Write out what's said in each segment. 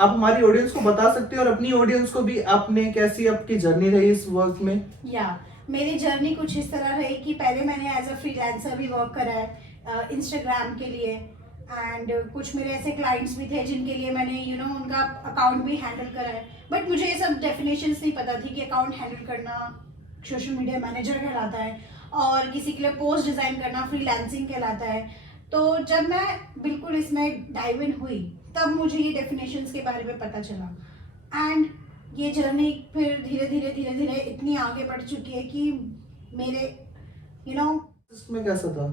आप हमारी ऑडियंस को बता सकते हो और अपनी ऑडियंस को भी आपने कैसी आपकी जर्नी रही इस वर्क में? या मेरी जर्नी कुछ इस तरह रही कि पहले मैंने एज अ फ्रीलांसर भी वर्क करा है इंस्टाग्राम के लिए, एंड कुछ मेरे ऐसे क्लाइंट्स भी थे जिनके लिए मैंने उनका अकाउंट भी हैंडल करा है। बट मुझे ये सब डेफिनेशंस नहीं पता थी कि अकाउंट हैंडल करना सोशल मीडिया मैनेजर कहलाता है और किसी के लिए पोस्ट डिज़ाइन करना फ्रीलांसिंग कहलाता है। तो जब मैं बिल्कुल इसमें डाइव इन हुई तब मुझे ये डेफिनेशंस के बारे में पता चला, एंड ये जर्नी फिर धीरे धीरे इतनी आगे बढ़ चुकी है कि मेरे इसमें कैसा था?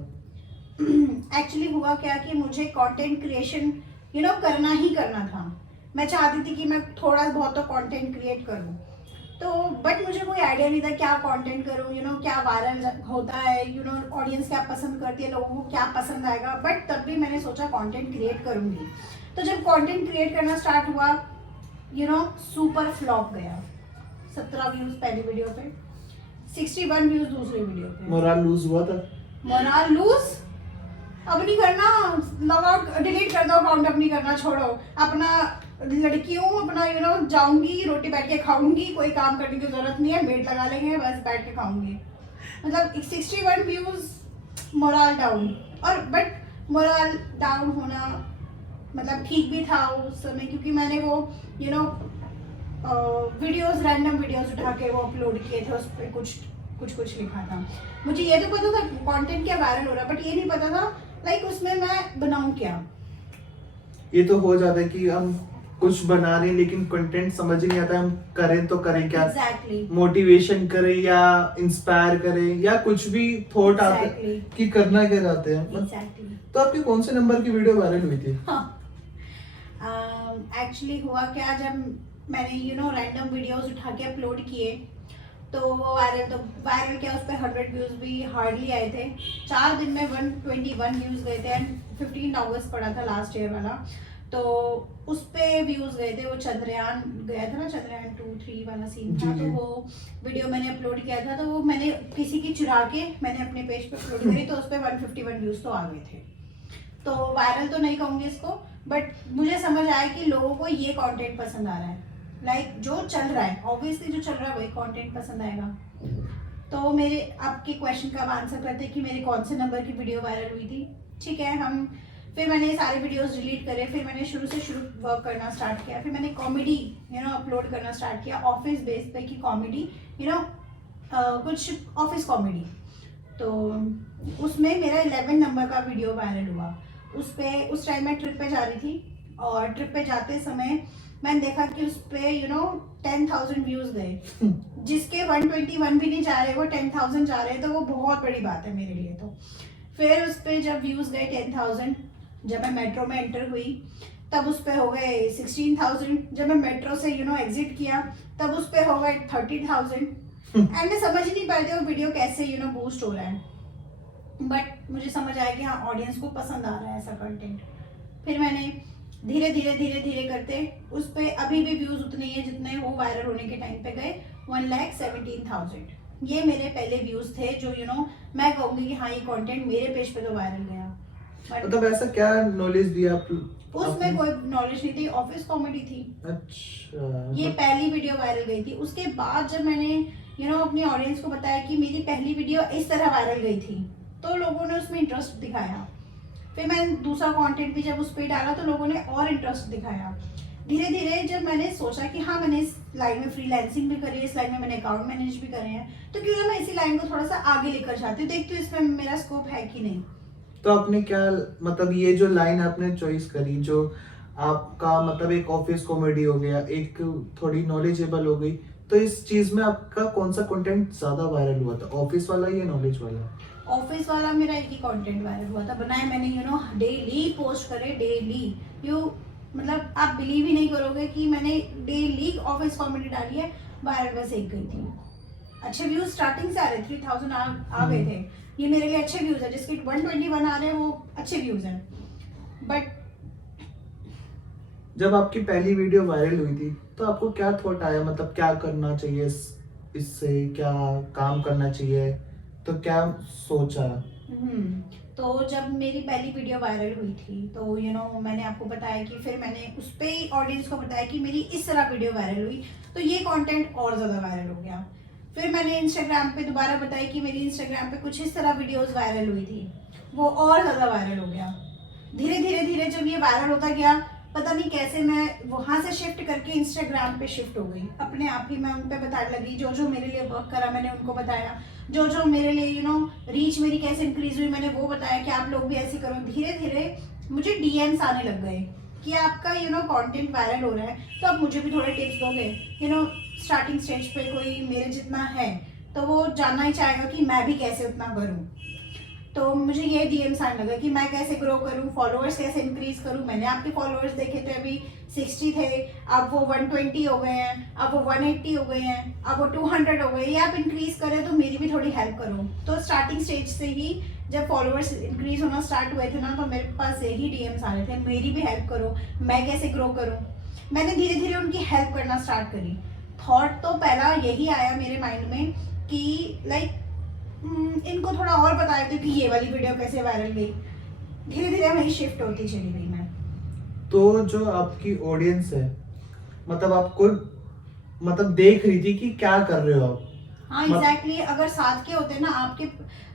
एक्चुअली हुआ क्या कि मुझे कंटेंट क्रिएशन करना ही करना था। मैं चाहती थी कि मैं थोड़ा बहुत तो कंटेंट क्रिएट करूं, तो बट मुझे कोई आइडिया नहीं था क्या कंटेंट करूं, क्या वायरल होता है, ऑडियंस क्या पसंद करती है, लोगों को क्या पसंद आएगा। बट तब भी मैंने सोचा कंटेंट क्रिएट करूंगी। तो जब कंटेंट क्रिएट करना स्टार्ट हुआ, सुपर फ्लॉप गया। 17 व्यूज पहली वीडियो पे, 61 व्यूज दूसरी वीडियो पे। मोरल लूज हुआ था? मोरल लूज अब नहीं करना, लॉग आउट डिलीट कर दो अकाउंट, अब नहीं करना, छोड़ो। अपना लड़की हूँ, अपना जाऊंगी, रोटी बैठ के खाऊंगी, कोई काम करने की जरूरत नहीं है, मेड लगा लेंगे, बस बैठ के खाऊंगी। मतलब 61 व्यूज, मोरल डाउन। और बट मोरल डाउन होना मतलब ठीक भी था उस समय, क्योंकि मैंने वो वीडियोस, रैंडम वीडियोस उठा के वो अपलोड किए थे, उस पर कुछ लिखा था। मुझे ये तो पता था कंटेंट क्या वायरल हो रहा है, बट ये नहीं पता था लाइक उसमें मैं बनाऊं क्या। ये तो हो जाता है कि हम कुछ बना रहे हैं लेकिन कंटेंट समझ नहीं आता, हम करें तो करें क्या? एग्जैक्टली। मोटिवेशन करें या इंस्पायर करें या कुछ भी थॉट आते कि करना क्या चाहते हैं। एग्जैक्टली। तो आपके कौन से नंबर की वीडियो वायरल हुई थी? एक्चुअली हुआ क्या, जब मैंने रैंडम वीडियोस उठा के अपलोड किए तो वो वायरल क्या, उस पर 100 व्यूज भी हार्डली आए थे। 4 दिन में 121 व्यूज गए थे, एंड 15 अगस्त पड़ा था लास्ट ईयर वाला, तो उस पे व्यूज गए थे। वो चंद्रयान गया था ना, चंद्रयान 2-3 वाला सीन था, तो वो वीडियो मैंने अपलोड किया था, तो वो मैंने किसी की चुरा के मैंने अपने पेज पे अपलोड करी, तो उस पर 151 व्यूज तो आ गए थे। तो वायरल तो नहीं कहूँगी इसको, बट मुझे समझ आया कि लोगों को ये कंटेंट पसंद आ रहा है, लाइक जो चल रहा है, ऑब्वियसली जो चल रहा है वही कंटेंट पसंद आएगा। तो मेरे आपके क्वेश्चन का आंसर करते हैं कि मेरे कौन से नंबर की वीडियो वायरल हुई थी। ठीक है, फिर मैंने सारे वीडियोस डिलीट करे, फिर मैंने शुरू वर्क करना स्टार्ट किया, फिर मैंने कॉमेडी अपलोड करना स्टार्ट किया, ऑफिस बेस पे की कॉमेडी, कुछ ऑफिस कॉमेडी। तो उसमें मेरा 11 नंबर का वीडियो वायरल हुआ। उस टाइम मैं ट्रिप पे जा रही थी, और ट्रिप पे जाते समय मैंने देखा कि उस पे 10,000 व्यूज गए, जिसके 121 भी नहीं जा रहे, वो 10,000 जा रहे हैं, तो वो बहुत बड़ी बात है मेरे लिए। तो फिर उस पे जब व्यूज गए 10,000, जब मैं मेट्रो में एंटर हुई तब उस पे हो गए 16,000, जब मैं मेट्रो से एग्जिट किया तब उस पे हो गए 30,000, एंड मैं समझ ही नहीं पा रही थी वो वीडियो कैसे बूस्ट हो रहा है। बट मुझे समझ आया कि हाँ, ऑडियंस को पसंद आ रहा है ऐसा कंटेंट। फिर मैंने धीरे धीरे करते उस पे अभी भी व्यूज उतने ही है जितने वो वायरल होने के टाइम पे गए, 1,17,000। ये मेरे पहले व्यूज थे जो मैं कहूंगी कि हाँ, ये कंटेंट मेरे पेज पे तो वायरल गया। मतलब ऐसा क्या नॉलेज दिया आप? उसमें कोई नॉलेज नहीं थी, ऑफिस कॉमेडी थी। अच्छा। ये पहली वीडियो वायरल गई थी। उसके बाद जब मैंने अपनी ऑडियंस को बताया कि मेरी पहली वीडियो इस तरह वायरल गई थी, तो लोगों ने उसमें इंटरेस्ट दिखाया। फिर मैंने दूसरा कंटेंट भी जब उस पर डाला तो लोगों ने और इंटरेस्ट दिखाया। धीरे धीरे जब मैंने सोचा कि हाँ, मैंने इस लाइन में फ्रीलांसिंग भी करी है, इस लाइन में मैंने अकाउंट मैनेज भी करे हैं, तो क्यों ना मैं इसी लाइन को थोड़ा सा आगे लेकर जाती हूँ, देखती हूँ इसमें मेरा स्कोप है कि नहीं। तो आपने क्या, मतलब ये जो लाइन आपने चॉइस करी, जो आपका मतलब एक ऑफिस कॉमेडी हो गया, एक थोड़ी नॉलेजेबल हो गई, तो इस चीज में आपका कौन सा कंटेंट ज्यादा वायरल हुआ था, ऑफिस वाला या नॉलेज वाला? ऑफिस वाला मेरा एक ही कंटेंट वायरल हुआ था, बनाए मैंने डेली पोस्ट करे, डेली मतलब आप बिलीव ही नहीं करोगे कि मैंने डेली ऑफिस कॉमेडी डाली है, वायरल बस एक गई थी। अच्छे व्यूज स्टार्टिंग से आ रहे, 3,000 आ गए थे, ये मेरे लिए अच्छे व्यूज है। जिसके 121 आ रहे हैं वो अच्छे व्यूज हैं। बट जब आपकी पहली वीडियो वायरल हुई थी तो आपको क्या थॉट आया, मतलब क्या करना चाहिए इससे, क्या काम करना चाहिए, तो क्या सोचा? तो जब मेरी पहली वीडियो वायरल हुई थी तो मैंने आपको बताया कि फिर मैंने उस पर ऑडियंस को बताया कि मेरी इस तरह वीडियो वायरल हुई, तो ये कंटेंट और ज़्यादा वायरल हो गया। फिर मैंने इंस्टाग्राम पे दोबारा बताया कि मेरी इंस्टाग्राम पे कुछ इस तरह वीडियोस वायरल हुई थी, वो और ज़्यादा वायरल हो गया। धीरे धीरे धीरे जब ये वायरल होता गया, पता नहीं कैसे मैं वहाँ से शिफ्ट करके इंस्टाग्राम पे शिफ्ट हो गई। अपने आप ही मैं उन पे बताने लगी, जो जो मेरे लिए वर्क करा मैंने उनको बताया, जो जो मेरे लिए रीच मेरी कैसे इंक्रीज हुई मैंने वो बताया कि आप लोग भी ऐसे करो। धीरे धीरे मुझे डीएम्स आने लग गए कि आपका कंटेंट वायरल हो रहा है, तो आप मुझे भी थोड़े टिप्स दोगे। स्टार्टिंग स्टेज पे कोई मेरे जितना है तो वो जानना ही चाहेगा कि मैं भी कैसे उतना करूँ। तो मुझे ये डीएम्स आने लगा कि मैं कैसे ग्रो करूँ, फॉलोअर्स कैसे इंक्रीज करूँ। मैंने आपके फॉलोअर्स देखे थे, अभी 60 थे, अब वो 120 हो गए हैं, अब वो 180 हो गए हैं, अब वो 200 हो गए। ये आप इंक्रीज करें तो मेरी भी थोड़ी हेल्प करो। तो स्टार्टिंग स्टेज से ही जब फॉलोअर्स इंक्रीज होना स्टार्ट हुए थे ना, तो मेरे पास यही डीएम्स आ रहे थे, मेरी भी हेल्प करो, मैं कैसे ग्रो करूँ। मैंने धीरे धीरे उनकी हेल्प करना स्टार्ट करी। थॉट तो पहला यही आया मेरे माइंड में कि लाइक इनको थोड़ा और बता देती हूँ कि ये वाली वीडियो कैसे वायरल गई। धीरे धीरे वही शिफ्ट होती चली गई मैं। तो जो आपकी ऑडियंस है, मतलब आपको मतलब देख रही थी कि क्या कर रहे हो आप। हाँ एग्जैक्टली अगर साथ के होते ना,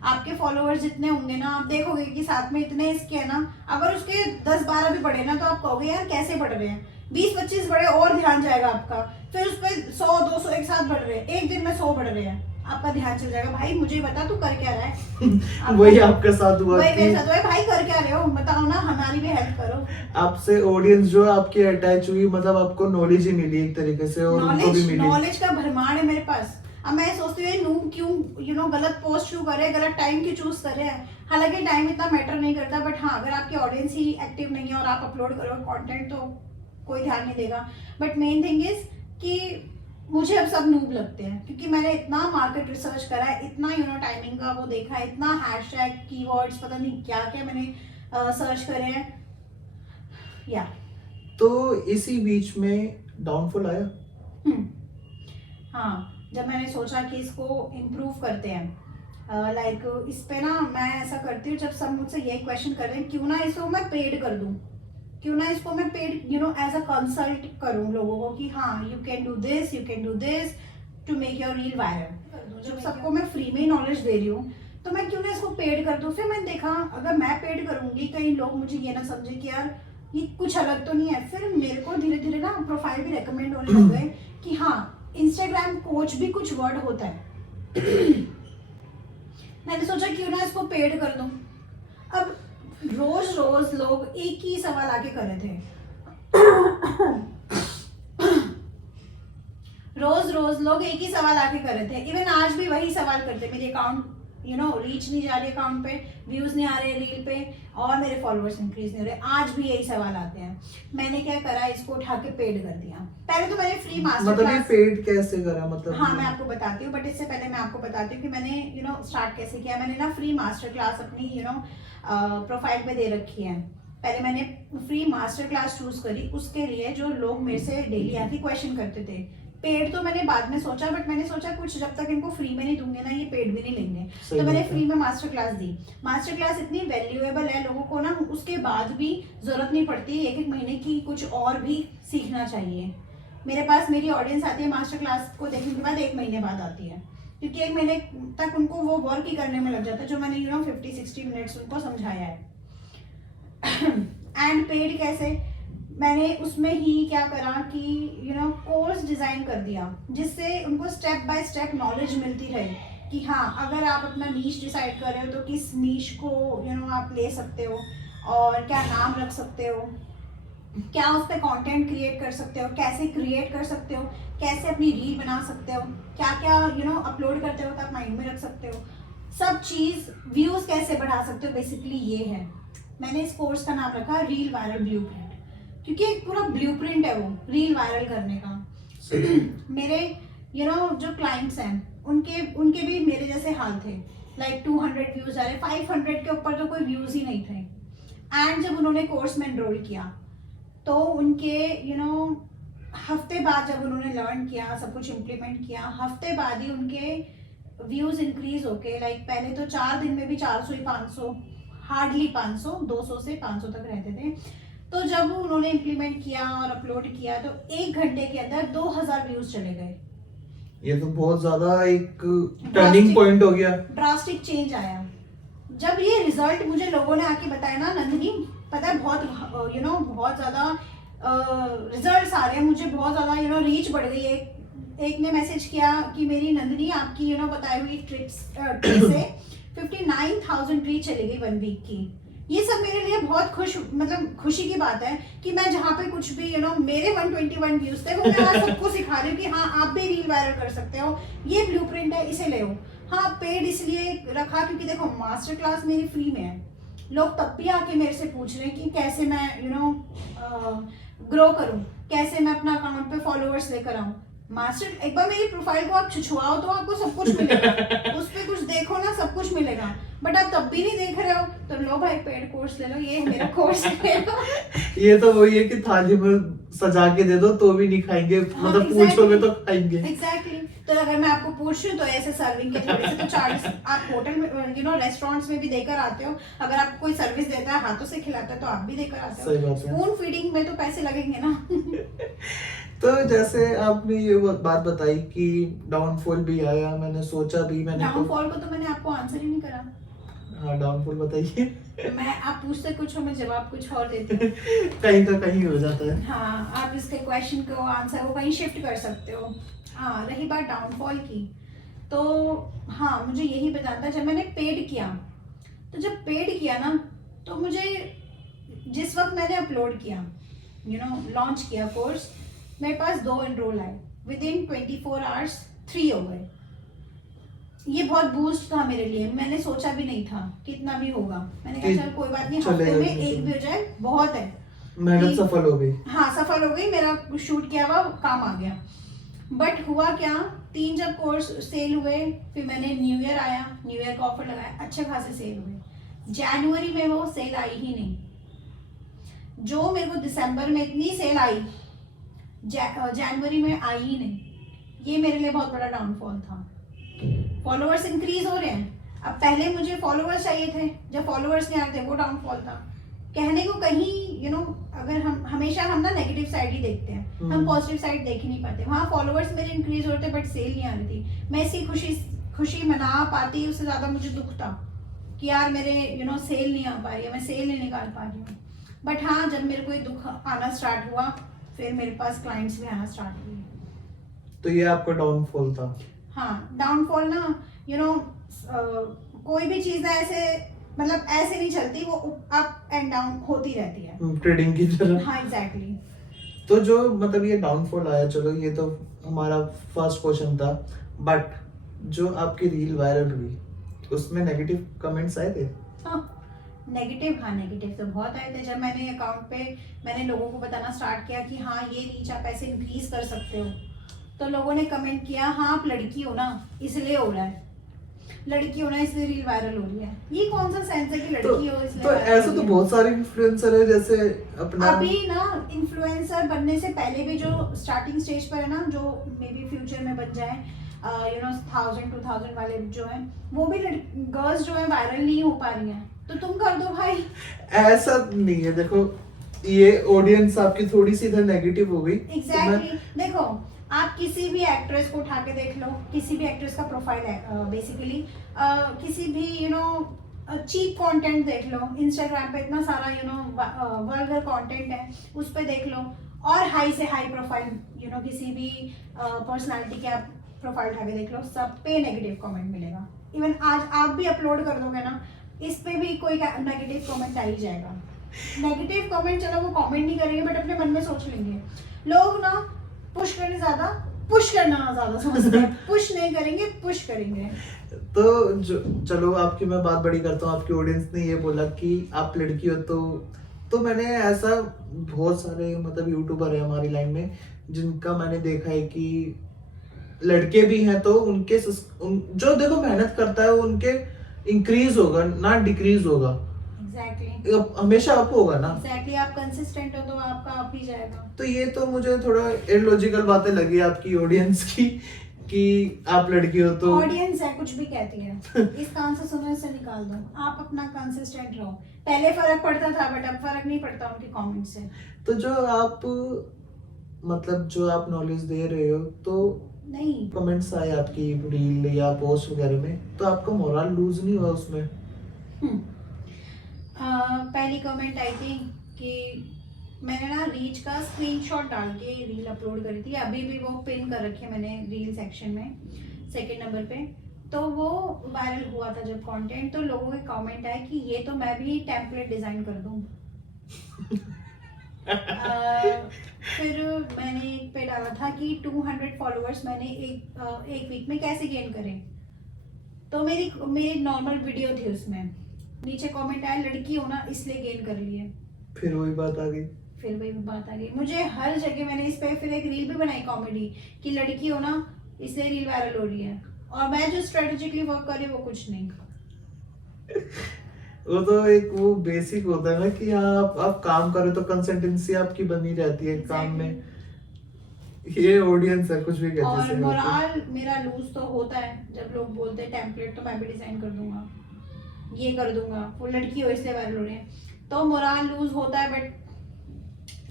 आपके फॉलोअर्स जितने होंगे ना, आप देखोगे कि साथ में इतने इसके है ना, अगर उसके 10-12 भी बढ़े ना, तो आप कहोगे यार कैसे बढ़ रहे हैं। 20-25 बढ़े और ध्यान जाएगा आपका, फिर उस पर 100-200 एक साथ बढ़ रहे हैं, एक दिन में 100 बढ़ रहे हैं, आपका ध्यान चल जाएगा भाई मुझे बता तू कर क्या रहा है। वही आपके साथ हुआ, वही मेरे साथ हुआ है, भाई कर क्या रहे हो बताओ ना, हमारी भी हेल्प करो। आपसे ऑडियंस जो आपकी अटैच हुई, मतलब आपको नॉलेज ही मिली एक तरीके से, और उनको भी मिली। नॉलेज का भरमार है मेरे पास। अब मैं सोचती हूँ नूब क्यों गलत पोस्ट क्यों करे, गलत टाइम क्यों चूज करे। हालांकि टाइम इतना मैटर नहीं करता, बट हाँ अगर आपकी ऑडियंस ही एक्टिव नहीं है और आप अपलोड करो कंटेंट तो कोई ध्यान नहीं देगा। बट मेन थिंग इज कि मुझे अब सब नूब लगते हैं, क्योंकि मैंने इतना मार्केट रिसर्च करा है, इतना टाइमिंग का वो देखा है, इतना हैशटैग कीवर्ड्स पता नहीं क्या क्या मैंने सर्च करे हैं या। तो इसी बीच में डाउनफॉल आया। हाँ जब मैंने सोचा कि इसको इम्प्रूव करते हैं, लाइक इस पे ना मैं ऐसा करती हूँ, जब सब मुझसे यही क्वेश्चन कर रहे हैं क्यों ना इसको मैं पेड कर दूँ, क्यों ना इसको मैं पेड एज अ कंसल्ट करूँ लोगों को कि हाँ you can do this to make your reel viral. जब सबको मैं फ्री में ही नॉलेज दे रही हूँ तो मैं क्यों ना इसको पेड कर दूँ। फिर मैंने देखा अगर मैं पेड करूँगी कई लोग मुझे ये ना समझे कि यार ये कुछ अलग तो नहीं है। फिर मेरे को धीरे धीरे ना प्रोफाइल भी रेकमेंड होने लग गए कि हाँ इंस्टाग्राम कोच भी कुछ वर्ड होता है। मैंने सोचा क्यों ना इसको पेड कर दूं। अब रोज रोज लोग एक ही सवाल आके कर रहे थे। रोज रोज लोग एक ही सवाल आके कर रहे थे, इवन आज भी वही सवाल करते। मेरे अकाउंट रीच नहीं जा रही, अकाउंट पे व्यूज नहीं आ रहे रील पे, और मेरे फॉलोअर्स इंक्रीज नहीं हो रहे, आज भी यही सवाल आते हैं। मैंने क्या करा, इसको उठा के पेड कर दिया। पहले तो मैंने फ्री मास्टर मतलब क्लास, ये पेड कैसे करा, मतलब हाँ मैं आपको बताती हूँ, बट इससे पहले मैं आपको बताती हूँ कि मैंने स्टार्ट कैसे किया। मैंने ना फ्री मास्टर क्लास अपनी प्रोफाइल पे दे रखी है। पहले मैंने फ्री मास्टर क्लास चूज करी उसके लिए जो लोग मेरे से डेली आके क्वेश्चन करते थे। पेड तो मैंने बाद में सोचा, बट मैंने सोचा कुछ जब तक इनको फ्री में नहीं दूंगे ना ये पेड भी नहीं लेंगे, तो मैंने फ्री में मास्टर क्लास दी। मास्टर क्लास इतनी वैल्यूएबल है, लोगों को ना उसके बाद भी जरूरत नहीं पड़ती एक महीने की कुछ और भी सीखना चाहिए। मेरे पास मेरी ऑडियंस आती है मास्टर क्लास को देखने के बाद 1 महीने बाद आती है, क्योंकि 1 महीने तक उनको वो वर्क ही करने में लग जाता है जो मैंने 50-60 मिनट्स उनको समझाया है। एंड पेड कैसे, मैंने उसमें ही क्या करा कि कोर्स डिजाइन कर दिया जिससे उनको स्टेप बाय स्टेप नॉलेज मिलती रहे कि हाँ अगर आप अपना नीश डिसाइड कर रहे हो तो किस नीश को आप ले सकते हो, और क्या नाम रख सकते हो, क्या उस पर कंटेंट क्रिएट कर सकते हो, कैसे क्रिएट कर सकते हो, कैसे अपनी रील बना सकते हो, क्या क्या अपलोड करते हो तो आप माइंड में रख सकते हो, सब चीज़ व्यूज कैसे बढ़ा सकते हो, बेसिकली ये है। मैंने इस कोर्स का नाम रखा रील वायरल ब्लूप्रिंट, क्योंकि एक पूरा ब्लूप्रिंट है वो रील वायरल करने का। मेरे जो क्लाइंट्स हैं उनके भी मेरे जैसे हाल थे, लाइक 200 व्यूज आ रहे, 500 के ऊपर तो कोई व्यूज ही नहीं थे। एंड जब उन्होंने कोर्स में एनरोल किया तो उनके हफ्ते बाद जब उन्होंने लर्न किया, सब कुछ इम्प्लीमेंट किया, हफ्ते बाद ही उनके व्यूज इंक्रीज होके लाइक पहले तो 4 दिन में भी 400 500 हार्डली 500, 200 से 500 तक रहते थे। तो जब उन्होंने इम्प्लीमेंट किया और अपलोड किया तो 1 घंटे के अंदर 2000 व्यूज चले गए। ये तो बहुत ज्यादा एक टर्निंग पॉइंट हो गया। ड्रास्टिक चेंज आया। जब ये रिजल्ट मुझे लोगों ने आके बताया ना, नंदिनी पता है बहुत बहुत ज्यादा रिजल्ट्स आ रहे हैं, मुझे बहुत ज्यादा रीच बढ़ गई है। एक ने मैसेज किया कि मेरी नंदिनी आपकी बताई हुई ट्रिप्स से 59,000 रीच चली गई 1 वीक की। ये सब मेरे लिए बहुत खुशी की बात है कि मैं जहाँ पे कुछ भी मेरे 121 व्यूज थे वो मैं आज सबको सिखा रही हूँ कि हाँ आप भी रील वायरल कर सकते हो, ये ब्लूप्रिंट है, इसे ले हो। हाँ पेड इसलिए रखा क्योंकि देखो मास्टर क्लास मेरी फ्री में है, लोग तब भी आके मेरे से पूछ रहे हैं कि कैसे मैं ग्रो करूँ, कैसे मैं अपना अकाउंट पे फॉलोअर्स लेकर आऊँ। मास्टर एक बार मेरी प्रोफाइल को आप छुछुआओ तो आपको सब कुछ मिलेगा, उस पे कुछ देखो ना सब कुछ मिलेगा, बट आप तब भी नहीं देख रहे हो तो लो भाई पेड कोर्स ले लो, ये मेरा कोर्स ले लो। ये तो वही है कि थाली में सजा के दे दो तो भी नहीं खाएंगे, मतलब पूछोगे तो खाएंगे। एग्जैक्टली। तो अगर मैं आपको पूछ रही हूँ तो ऐसे सर्विंग के थोड़े से तो चार्ज आप होटल में रेस्टोरेंट्स में भी देकर आते हो, अगर आपको कोई सर्विस देता है हाथों से खिलाता है तो आप भी देकर आते हो। स्पून फीडिंग में तो पैसे लगेंगे ना। तो जैसे आपने ये बात बताई कि डाउनफॉल भी आया, मैंने सोचा भी, मैंने डाउनफॉल को तो मैंने आपको आंसर ही नहीं करा। हाँ डाउनफॉल बताइए। मैं आप पूछते कुछ हो मैं जवाब कुछ और देती हूँ। कहीं का कहीं हो जाता है। हाँ आप इसके क्वेश्चन को आंसर को कहीं शिफ्ट कर सकते हो। हाँ रही बात डाउनफॉल की, तो हाँ मुझे यही बताना था जब मैंने पेड किया, तो जब पेड किया ना तो मुझे जिस वक्त मैंने अपलोड किया लॉन्च किया कोर्स, मेरे पास 2 एनरोल आए, विद इन 24 आवर्स 3 हो गए। ये बहुत बूस्ट था मेरे लिए, मैंने सोचा भी नहीं था कि इतना भी होगा। मैंने कहा चल कोई बात नहीं, हफ्ते में एक भी हो जाए बहुत है। मेहनत सफल हो गई। हाँ सफल हो गई, मेरा शूट किया हुआ काम आ गया। बट हुआ क्या, 3 जब कोर्स सेल हुए, फिर मैंने न्यू ईयर आया, न्यू ईयर का ऑफर लगाया, अच्छे खासे सेल हुए। जनवरी में वो सेल आई ही नहीं, जो मेरे को दिसंबर में इतनी सेल आई जनवरी में आई ही नहीं। ये मेरे लिए बहुत बड़ा डाउनफॉल था। फॉलोअर्स इंक्रीज हो रहे हैं, अब पहले मुझे फॉलोअर्स चाहिए थे, जब फॉलोअर्स नहीं आ रहे थे वो डाउनफॉल था। कहने को कहीं अगर हम हमेशा ना नेगेटिव साइड ही देखते हैं, हम पॉजिटिव साइड देख ही नहीं पाते। वहाँ फॉलोअर्स मेरे इंक्रीज हो रहे थे बट सेल नहीं आ रही थी। मैं इसकी खुशी मना पाती, उससे ज्यादा मुझे दुख था कि यार मेरे सेल नहीं आ पा रही है, मैं सेल नहीं निकाल पा रही हूँ। बट हाँ जब मेरे को ये दुख आना स्टार्ट हुआ फिर मेरे पास क्लाइंट्स भी आना स्टार्ट हुए। तो ये आपका डाउनफॉल था। हाँ डाउनफॉल ना कोई भी चीज ना ऐसे ऐसे नहीं चलती, वो अप एंड डाउन होती रहती है ट्रेडिंग की तरह। हाँ एग्जैक्टली। तो जो ये डाउनफॉल आया, चलो ये तो हमारा फर्स्ट क्वेश्चन था, बट जो आपकी रील वायरल हुई उसमें नेगेटिव कमेंट्स आए थे? नेगेटिव तो बहुत आए थे। जब मैंने अकाउंट पे मैंने लोगों को बताना स्टार्ट किया कि हाँ ये रीच आप ऐसे इंक्रीज कर सकते हो, तो लोगों ने कमेंट किया हाँ आप लड़की हो ना इसलिए हो रहा है, लड़की हो ना इसलिए रील वायरल हो रही है। ये कौन सा सेंस है कि लड़की हो इसलिए? तो ऐसे तो बहुत सारे इन्फ्लुएंसर है, जैसे अपना अभी ना इन्फ्लुएंसर बनने से पहले भी जो स्टार्टिंग स्टेज पर है ना, जो मे बी फ्यूचर में बन जाए 1000-2000 वाले जो है, वो भी गर्ल्स जो है वायरल नहीं हो पा रही हैं, तो तुम कर दो भाई। ऐसा नहीं है, देखो ये ऑडियंस आपकी थोड़ी सी इधर नेगेटिव हो गई। एग्जैक्टली देखो आप किसी भी एक्ट्रेस को उठा के देख लो, किसी भी एक्ट्रेस का प्रोफाइल है बेसिकली किसी भी चीप कंटेंट देख लो, इंस्टाग्राम पे इतना सारा वल्गर कंटेंट है, उस पे देख लो, और हाई से हाई प्रोफाइल किसी भी पर्सनालिटी के आप प्रोफाइल उठा के देख लो, सब पे नेगेटिव कमेंट मिलेगा। इवन आज आप भी अपलोड कर दोगे ना, इस पे भी कोई नेगेटिव कमेंट आ ही जाएगा। नेगेटिव कमेंट चलो वो कमेंट नहीं करेंगे बट अपने मन में सोच लेंगे। लोग ना पुश करना ज्यादा समझते हैं, पुश नहीं करेंगे, पुश करेंगे। तो चलो आपकी मैं बात बड़ी करता हूँ, आपकी ऑडियंस ने ये बोला कि आप लड़की हो, तो मैंने ऐसा बहुत सारे यूट्यूबर है हमारी लाइन में जिनका मैंने देखा है कि लड़के भी हैं, तो उनके जो देखो मेहनत करता है उनके इंक्रीज होगा ना डिक्रीज होगा। एग्जैक्टली हमेशा अप होगा ना। एग्जैक्टली आप कंसिस्टेंट हो तो आपका अप ही जाएगा। तो ये तो मुझे थोड़ा इलॉजिकल बातें लगी आपकी ऑडियंस की, कि आप लड़की हो तो ऑडियंस है, कुछ भी कहती है। इस कान से सुनो, इससे निकाल दो। आप अपना कंसिस्टेंट रहो। पहले फर्क पड़ता था, बट अब फर्क नहीं पड़ता उनके कमेंट से। तो जो आप मतलब जो आप नॉलेज दे रहे हो तो नहीं। कमेंट्स आए आपकी रील या पोस्ट वगैरह में, तो आपका मोरल लूज नहीं हुआ उसमें? हम्म। पहली कमेंट आई थी कि मैंने ना रीच का स्क्रीनशॉट डाल के रील अपलोड करी थी, अभी भी वो पिन कर रखी है मैंने रील सेक्शन में, सेकंड नंबर पे। तो वो वायरल हुआ था जब कंटेंट, तो लोगों के कमेंट आए कि ये तो मैं भी टेम्पलेट डिजाइन कर दूं। फिर मैंने एक पे डाला था कि 200 फॉलोअर्स मैंने एक वीक में कैसे गेन करें। तो मेरी नॉर्मल वीडियो थी, उसमें नीचे कमेंट आया लड़की हो ना इसलिए गेन कर लिए। फिर वही बात आ गई। फिर वही बात आ गई। मुझे हर जगह मैंने इस पे फिर एक रील भी बनाई कॉमेडी कि लड़की हो ना इसलिए रील वायरल हो रही है, और मैं जो स्ट्रेटेजिकली वर्क कर रही हूँ वो कुछ नहीं। वो तो एक वो बेसिक होता है ना कि आप काम करो तो कंसिस्टेंसी आपकी बनी रहती है काम में। ये ऑडियंस है कुछ भी कहते और हैं। मोराल मेरा लूज तो होता है जब लोग बोलते हैं टेम्पलेट तो मैं भी डिजाइन कर दूंगा, ये कर दूंगा, वो लड़की हो इसलिए वायरल हो रही है, तो मोराल लूज होता है। बट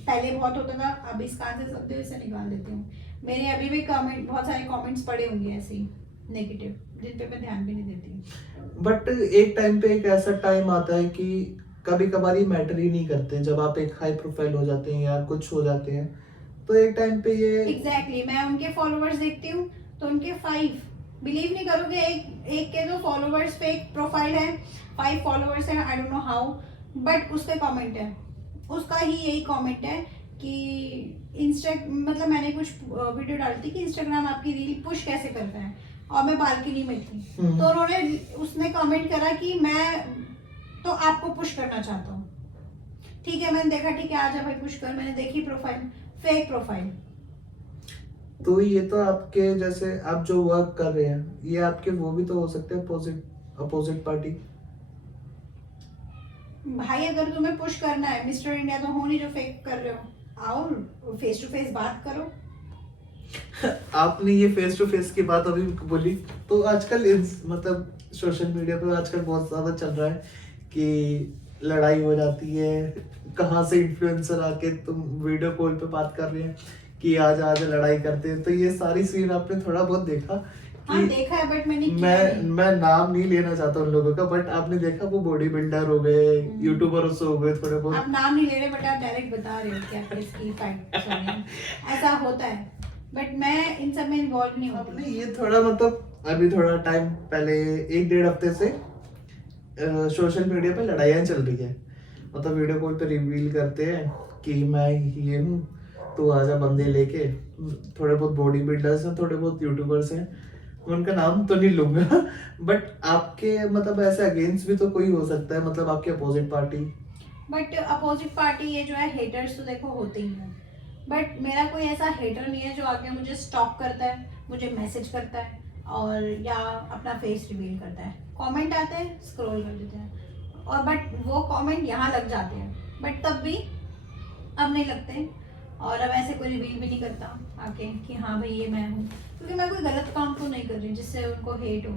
पहले बहुत होता था, अब इस कान से शब्द से निकाल देती हूँ। मेरे अभी भी कमेंट, बहुत सारे कमेंट्स पड़े होंगे ऐसे ही नेगेटिव, जिन पे मैं ध्यान भी नहीं देती। बट एक टाइम पे एक ऐसा टाइम आता है कि कभी कभार ये मैटर ही नहीं करते, जब आप एक हाई प्रोफाइल हो जाते हैं या कुछ हो जाते हैं, तो एक टाइम पे ये एग्जैक्टली मैं उनके फॉलोअर्स देखती हूँ तो उनके 5, बिलीव नहीं करोगे, एक के तो फॉलोअर्स पे एक प्रोफाइल है, 5 फॉलोअर्स हैं, I don't know how, but उस पे कमेंट है, उसका ही यही कमेंट है कि मतलब मैंने कुछ वीडियो डाली थी कि इंस्टाग्राम आपकी रील पुश कैसे करता है, और मैं बालकनी में थी, तो उन्होंने उसने कमेंट करा कि मैं तो आपको पुश करना चाहता हूँ। ठीक है, मैंने देखा ठीक है आजा भाई पुश कर, मैंने देखी प्रोफाइल, फेक प्रोफाइल। तो ये तो आपके जैसे आप जो वर्क कर रहे हैं ये आपके वो भी तो हो सकते हैं अपोजिट पार्टी। भाई अगर तुम्हें पुश करना है, मिस्टर इंडिया तो हो नहीं जो फेक कर रहे हो, आओ फेस टू फेस बात करो। आपने ये फेस टू फेस की बात अभी बोली, तो आजकल मतलब सोशल मीडिया पे आजकल बहुत ज्यादा चल रहा है कि लड़ाई हो जाती है, कहाँ से इन्फ्लुएंसर आके तुम वीडियो कॉल पे बात कर रहे हैं कि आज आज लड़ाई करते हैं, तो ये सारी सीन आपने थोड़ा बहुत देखा? हाँ देखा है, बट मैंने किया नहीं। मैं नाम नहीं लेना चाहता उन लोगों का, बट आपने देखा वो बॉडी बिल्डर हो गए, यूट्यूबर्स हो गए थोड़े बहुत। आप नाम नहीं ले रहे बट आप डायरेक्ट बता रहे हो क्या इसकी फाइट ऐसा होता है, बट मैं इन सब में इन्वॉल्व नहीं होती। आपने ये थोड़ा मतलब अभी थोड़ा टाइम पहले 1-1.5 हफ्ते से सोशल मीडिया पे लड़ाइयाँ चल रही है, मतलब वीडियो कॉल पे रिवील करते हैं कि मैं ये हूँ, तो आजा बंदे लेके, थोड़े बहुत बॉडी बिल्डर्स हैं, थोड़े बहुत यूट्यूबर्स हैं, उनका नाम तो नहीं लूंगा, बट आपके मतलब ऐसे अगेंस्ट भी तो कोई हो सकता है, मतलब आपके opposite party. But opposite party ये जो है हेटर्स तो देखो होते ही हैं, बट मेरा कोई ऐसा हेटर नहीं है जो आके मुझे स्टॉक करता है, मुझे मैसेज करता है और या अपना फेस रिवील करता है। कमेंट आते हैं, स्क्रॉल कर देते हैं, और बट वो कमेंट यहाँ लग जाते हैं, बट तब भी अब नहीं लगते, और अब ऐसे कोई रिवील भी नहीं करता आके कि हाँ भाई ये मैं हूँ, क्योंकि मैं कोई गलत काम तो नहीं कर रही जिससे उनको हेट हो।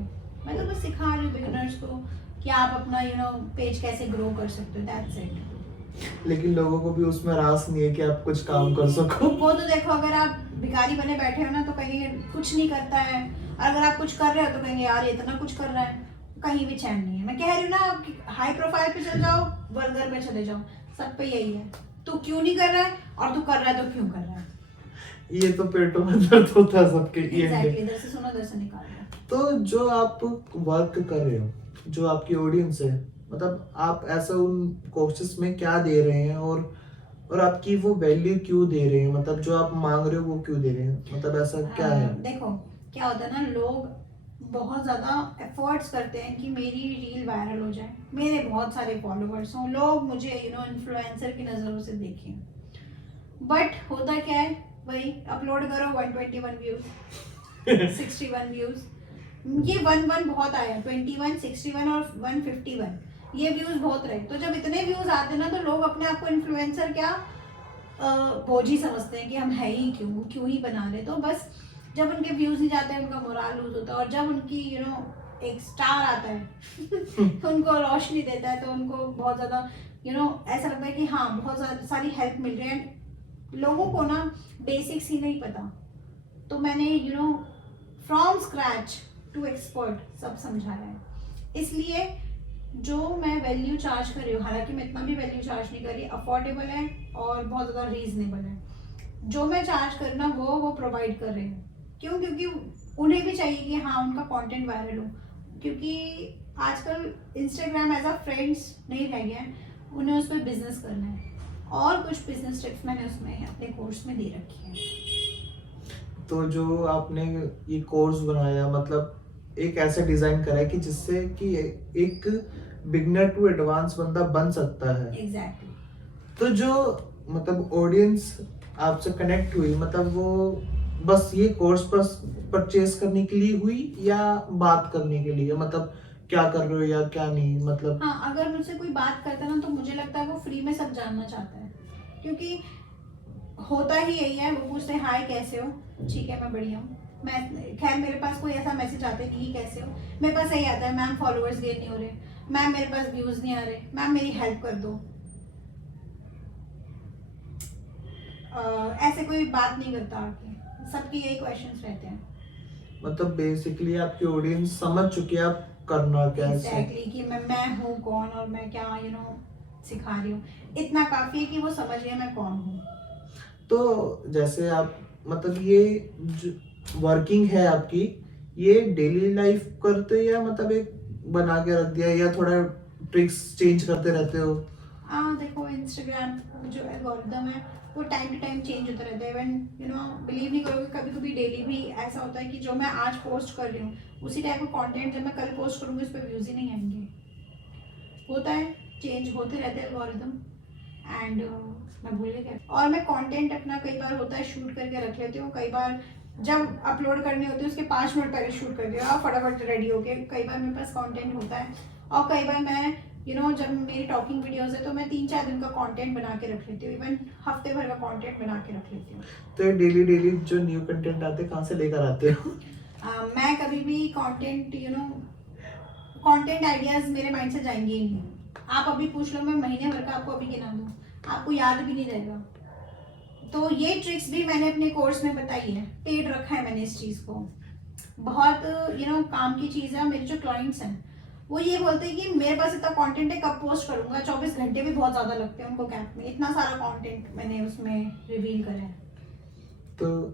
मैं तो बस सिखा रही हूँ बिगिनर्स को कि आप अपना पेज कैसे ग्रो कर सकते हो, दैट्स इट। लेकिन लोगों को भी उसमें रास नहीं है कि आप कुछ काम कर सको। वो तो देखो, अगर आप भिखारी बने बैठे हो ना तो कहीं कुछ नहीं करता है, और अगर आप कुछ कर रहे हो तो कहेंगे यार ये इतना कुछ कर रहा है, कहीं भी चैन नहीं है। मैं कह रही हूँ ना, आप हाई प्रोफाइल पे चले जाओ, बर्गर पे चले जाओ, सब पे यही है, तू क्यों नहीं कर रहा है, और तू कर रहा है तो क्यों कर रहा है। ये तो पेटों में दर्द होता है सबके। एग्जैक्टली, इधर से सुनो इधर से निकाल दो। तो जो आप वर्क कर रहे हो, जो आपकी ऑडियंस है, मतलब आप ऐसा उन कोर्सेस में क्या दे रहे हैं, और आपकी वो वैल्यू क्यों दे रहे हैं, मतलब जो आप मांग रहे हो वो क्यों दे रहे हैं, मतलब ऐसा क्या है? देखो क्या होता है ना, लोग बहुत ज़्यादा एफर्ट्स करते हैं कि मेरी रील वायरल हो जाए, मेरे बहुत सारे फॉलोअर्स हों, लोग मुझे इन्फ्लुएंसर की नज़रों से देखें, बट होता क्या है, वही अपलोड करो 121 व्यूज 61 व्यूज, ये 11 बहुत आया, 21, 61 और 151, ये व्यूज बहुत रहे। तो जब इतने व्यूज आते हैं ना, तो लोग अपने आप को इन्फ्लुएंसर क्या बोझ ही समझते हैं कि हम है ही क्यों ही बना रहे। तो बस जब उनके व्यूज नहीं जाते उनका मोरल लूज होता है, और जब उनकी एक स्टार आता है उनको रोशनी देता है, तो उनको बहुत ज़्यादा ऐसा लगता है कि हाँ बहुत ज़्यादा सारी हेल्प मिल रही है। लोगों को ना बेसिक्स ही नहीं पता, तो मैंने फ्रॉम स्क्रैच टू एक्सपर्ट सब समझाया है। इसलिए जो मैं वैल्यू चार्ज कर रही हूँ, हालांकि मैं इतना भी वैल्यू चार्ज नहीं कर रही, अफोर्डेबल है और बहुत ज़्यादा रीजनेबल है। जो मैं चार्ज करना वो प्रोवाइड कर रहे हैं। क्यों? क्योंकि उन्हें भी चाहिए कि हाँ उनका कंटेंट वायरल हो, क्योंकि आजकल इंस्टाग्राम एज अ फ्रेंड्स नहीं रह गया है, उन्हें उस पर बिजनेस करना है। और कुछ बिजनेस टिप्स मैंने उसमें अपने कोर्स में दे रखी है। तो जो आपने ये कोर्स बनाया, मतलब एक ऐसा डिजाइन करा है कि जिससे कि एक बिगनर टू एडवांस बंदा बन सकता है। एग्जैक्टली। तो जो मतलब ऑडियंस आपसे कनेक्ट हुई, मतलब वो बस ये कोर्स परचेज करने के लिए हुई या बात करने के लिए, मतलब क्या कर रहे हो या क्या नहीं, मतलब हाँ, अगर मुझसे कोई बात करता है ना, तो मुझे लगता है वो फ्री में सब जानना चाहता है, क्योंकि होता ही यही है। वो पूछते हैं हाय कैसे हो, ठीक है मैं बढ़िया हूँ। मैं खैर मेरे पास कोई ऐसा मैसेज आता है नहीं कैसे हो, मेरे पास यही आता है मैम फॉलोअर्स गेन नहीं हो रहे, मैम मेरे पास व्यूज नहीं आ रहे, मैम मेरी हेल्प कर दो। ऐसे कोई बात नहीं करता आके, सबके यही क्वेश्चंस रहते हैं। मतलब बेसिकली आपकी ऑडियंस समझ चुकी है आप करना क्या है। एग्जैक्टली कि मैं हूँ कौन और मैं क्या सिखा रही हूँ, इतना काफी है कि वो समझ गए मैं कौन हूँ। तो जैसे आप मतलब ये वर्किंग है आपकी, ये डेली लाइफ करते हो या मतलब एक बना के रख दिया, या थोड़ा ट्रिक्स चेंज करते रहते हो? देखो इंस्टाग्राम जो एल्गोरिदम है वो टाइम टू टाइम चेंज होता रहता है। इवन बिलीव नहीं करोगे, कभी कभी डेली भी ऐसा होता है कि जो मैं आज पोस्ट कर रही हूँ उसी टाइप का कंटेंट जब मैं कल पोस्ट करूँगी उस पर व्यूज ही नहीं आएंगे। होता है, चेंज होते रहते हैं एल्गोरिदम। एंड मैं भूल गई। और मैं कंटेंट अपना कई बार होता है शूट करके रख लेती हूँ, कई बार जब अपलोड करनी होती है उसके 5 मिनट पहले शूट कर दिया फटाफट रेडी होके। कई बार मेरे पास कंटेंट होता है, और कई बार मैं जब मेरी टॉकिंग वीडियोस है तो मैं 3-4 दिन का कंटेंट बना के रख लेती हूँ, इवन हफ्ते भर का कंटेंट बना के रख लेती हूँ। तो डेली जो न्यू कंटेंट आते हैं कहाँ से लेकर आते हो? मैं कभी भी कंटेंट कंटेंट आइडियाज मेरे माइंड से जाएंगे ही नहीं। आप अभी पूछ लो, मैं महीने भर का आपको अभी गिना दूँ, आपको याद भी नहीं रहेगा। तो ये ट्रिक्स भी मैंने अपने कोर्स में बताई है, पेड रखा है मैंने इस चीज़ को। बहुत काम की चीज़ है। मेरे जो क्लाइंट्स हैं वो ये बोलते हैं कि मेरे पास इतना कंटेंट है कब पोस्ट करूंगा, 24 घंटे भी बहुत ज़्यादा लगते हैं उनको गैप में, इतना सारा कंटेंट मैंने उसमें रिवील करा है। तो